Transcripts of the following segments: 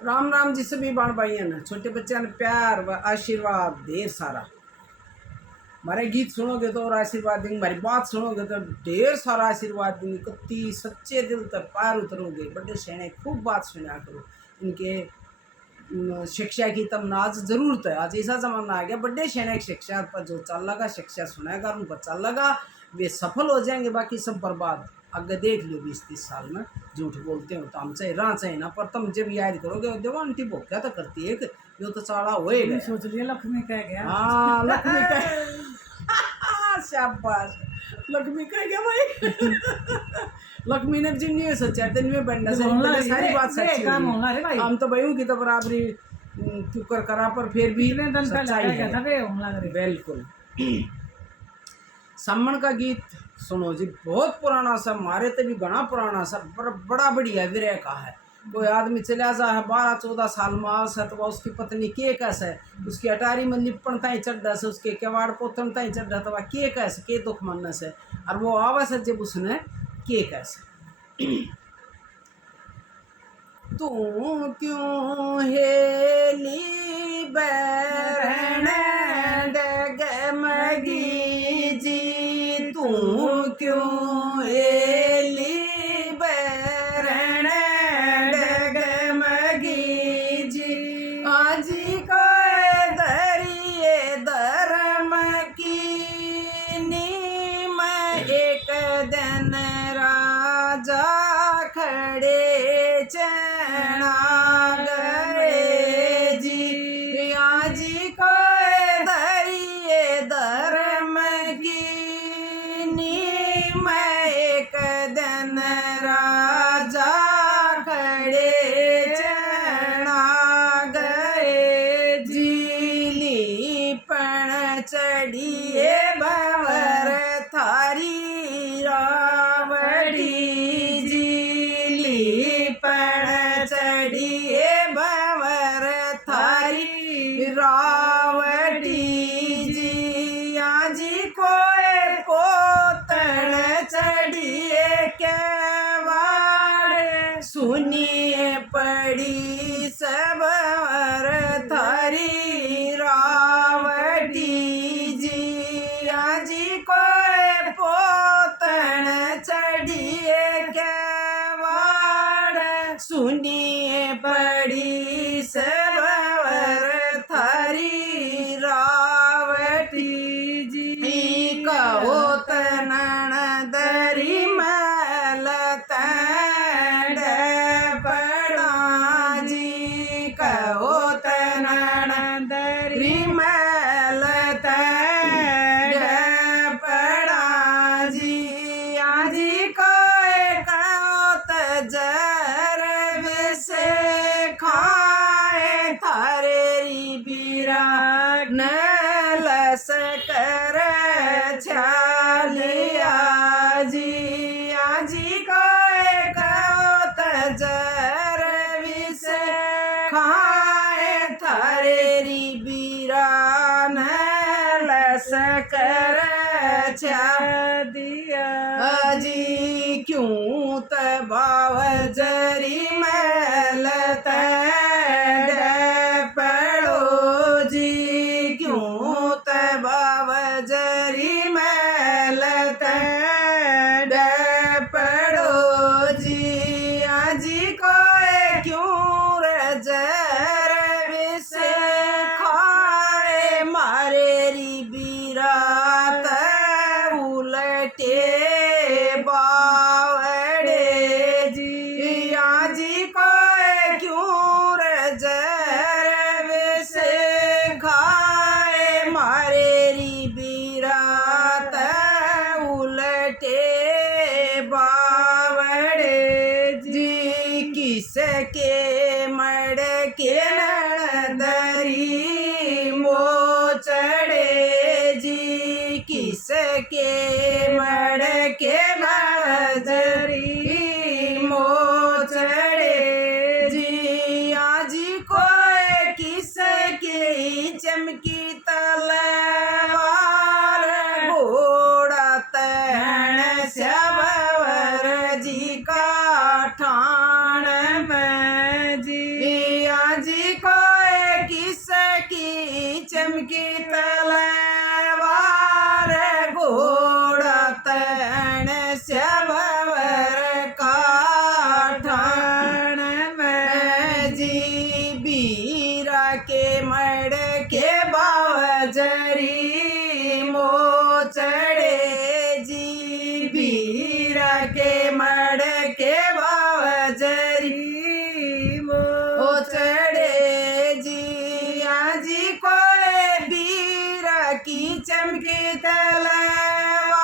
राम राम जी सभी बाण भाइयों ने, छोटे बच्चों ने प्यार व आशीर्वाद ढेर सारा। हमारे गीत सुनोगे तो और आशीर्वाद देंगे, हमारी बात सुनोगे तो ढेर सारा आशीर्वाद देंगे। कत्ती सच्चे दिल तक पार उतरोगे। बड़े शहने खूब बात सुना करो इनके। शिक्षा की तब नाज जरूरत है। आज ऐसा जमाना आ गया, बड़े शहने शिक्षा पर जो चल लगा, शिक्षा सुनाएगा उन पर चल लगा, वे सफल हो जाएंगे, बाकी सब बर्बाद। आगे देख लो 20-30 साल में झूठ बोलते हो तो हम चाहे राह चाहे ना, पर तुम जब याद करोगे देखो आंटी भोक्या तो करती है जो तो चाड़ा होएगा। सोच लिया लक्ष्मी कह गया। हाँ लक्ष्मी का शाबाश, लक्ष्मी कह गया भाई। लक्ष्मी ने जिंदगी में सोचा दिन में बनना से सारी बात सच्ची होगी। हम तो भाई की तो बराबरी चुकर करा, पर फिर भी सच्चाई है। बिल्कुल। सम्मन का गीत सुनो जी, बहुत पुराना सा, हमारे तो भी घना पुराना सा, बड़ा बढ़िया विरह का है। कोई आदमी चला जा है 12-14 साल में आस है तो वह उसकी पत्नी के कैसे है, उसकी अटारी में लिपण ताई चढ़ा से, उसके केवाड़ पोतन ताई चढ़ा तो वह के कैसे के दुख मनने से, और वो आवास है जब उसने के कैसे। तू क्यों हेली बैरण डगमगी जी, तू क्यों हेली बैरण डगमगी जी, आजी को दरिए धर्म की नीम एक दिन राजा खड़े चना गए जी, आजी को दरिए धर्म की नीम एक दिन राजा खड़े चना गए जी, लीपण चढ़िए भंवर थारी रावड़ी जी, लीपण चढ़िए भंवर थारी रावड़ी जी, आजी कोई पोतन चढ़िए केवाड़ सुनिए पड़ी सब थारी रावड़ी जी, आजी कोई पोतन चढ़िए केवाड़ सुनिए पड़ी सब थारी रावड़ी जी, कहो तनन दरी मलत पड़ा जी, कहो तनन दरी मलत पड़ा जी, आजी कोई कहो तजर से खाए थारे बीरा नलस कर छालिया जी, आजी कोई कहो तजर से खाए थारे बीरा नलस कर छा दिया जी, क्यों तबाव जरी मैलत पड़ो जी, क्यों तबाव जरी मैलत पड़ो जी, आजी कोई क्यों रजर से खाए मारे री बीरात उलटे बावड़े जी, आजी कोई क्यों रजर से खाए मारे री बीरात उलटे बावड़े जी, किसके मड़ के नदरी मोचड़े जी, किसके मड़ के नदरी मोचड़े जी, आजी कोई किसके चमकी तलवार घोड़ा तहन श्यावर जी का ठाण में जी, चमकी तलवार घोड़ा तैण से भवर काठान में जी बीरा के मड़ के बावजरी मोचड़े जी बीरा के मड़ के बावजरी मोचड़े जी आजी कोई बीरा की चमकी तलवार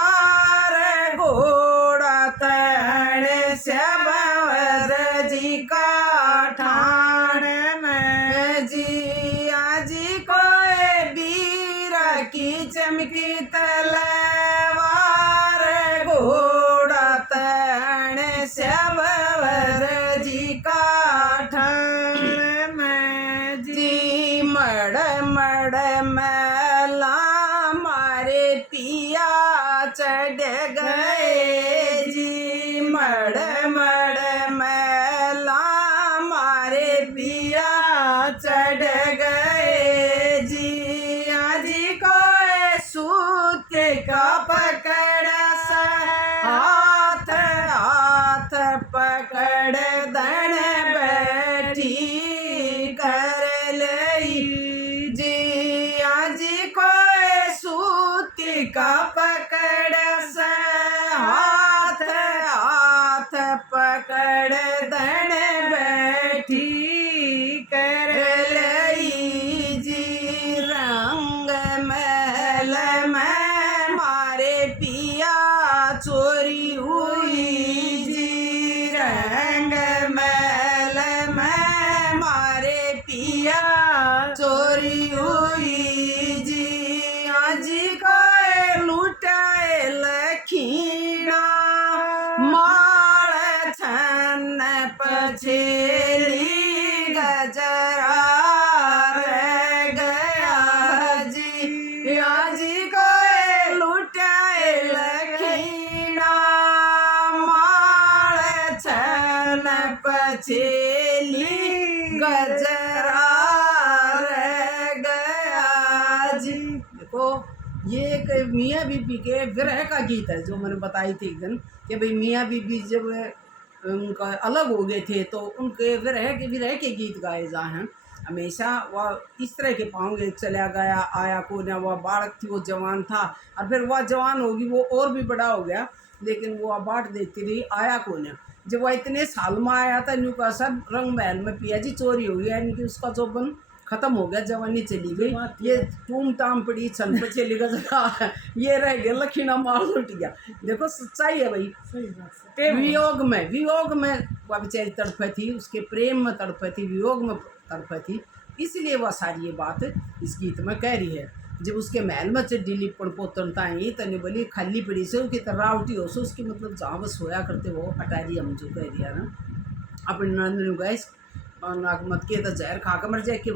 घोड़ा तैण से भवर जी का ठाण में जी आजी कोई बीरा की चमकी तलवार घोड़ा तैण से भवर जी का ठाण में जी मड़ मड़ मैला मारे पिया चढ़ गए जी मड़ मड़ मैला मारे पिया चढ़ गए जी आजी को सूत का पकड़ सा हाथ हाथ पकड़ दण बैठी कर लई जी आजी को सूत का पकड़ सा हाथ हाथ पकड़ दण बैठी कर लई जी रंग महल में मारे पिया चोरी हुई जी रंग महल में मारे पिया चोरी हुई जी आजी को लुटाए लखीना माल छन पछेली गजरा रह गया जी आजी को लुटाए लखीना माल छन पछेली गजरा रह गया जी। देखो ये एक मियाँ बीबी के विरह का गीत है जो मैंने बताई थी एक दिन कि भाई मियाँ बीबी जब उनका अलग हो गए थे तो उनके विरह के गीत गाए जा हैं हमेशा। वह इस तरह के पाओगे चला गया आया को ना, वह बालक थी वो जवान था और फिर वह जवान होगी वो और भी बड़ा हो गया लेकिन वो बाट देखती रही आया को ना। जब वह इतने साल में आया था न्यू का सब रंग महल में पिया जी चोरी हो गया यानी कि उसका जोबन खत्म हो गया जवानी चली गई ये टूम टाम पड़ी छन पे चली गया ये रह गया लखीना माल लुट गया। देखो सच्चाई है भाई वियोग में वह बेचारी तड़पे थी उसके प्रेम में तड़पे थी वियोग में तड़पे थी इसलिए वह सारी ये बात इस गीत में कह रही है। जब उसके महल में चढ़ी पोतनता आई तने बोली खाली पड़ी से उसकी तरावटी हो सो उसकी मतलब जहाँ बस सोया करते वो अटारी हम जो कह दिया ना अपने नंद गए नाक मत के तो जहर खा कर मर जाए कि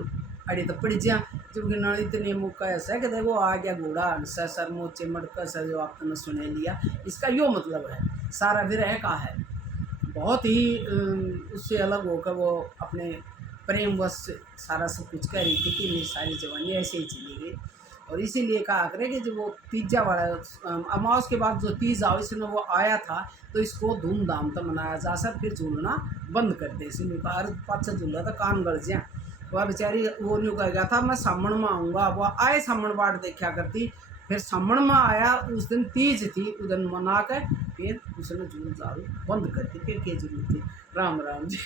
अड़ी तो पड़ जा जब नल इतने मुक्का ऐसा है कि देखो आ गया घोड़ा सर मोचे मटका सर जो आपने सुने लिया इसका यो मतलब है सारा विरह का है बहुत ही उससे अलग होकर वो अपने प्रेम वश सारा सब कुछ कह रही थी कि मेरी सारी जवानी ऐसे ही चली गई और इसीलिए कहा करे कि जब वो तीजा वाला अमावस के बाद जो तीज आओ इसमें वो आया था तो इसको धूमधाम से मनाया जा सर फिर झूलना बंद कर दे इसमें कहा पाछा झूला था कान गड़ जा वह बेचारी वो न्यू कह गया था मैं सामण में आऊँगा वह आए सामण बाट देखा करती फिर सामण में आया उस दिन तीज थी उस दिन मना कर फिर उसने झूल झाड़ू बंद कर दी फिर क्या जरूरत थी। राम राम जी।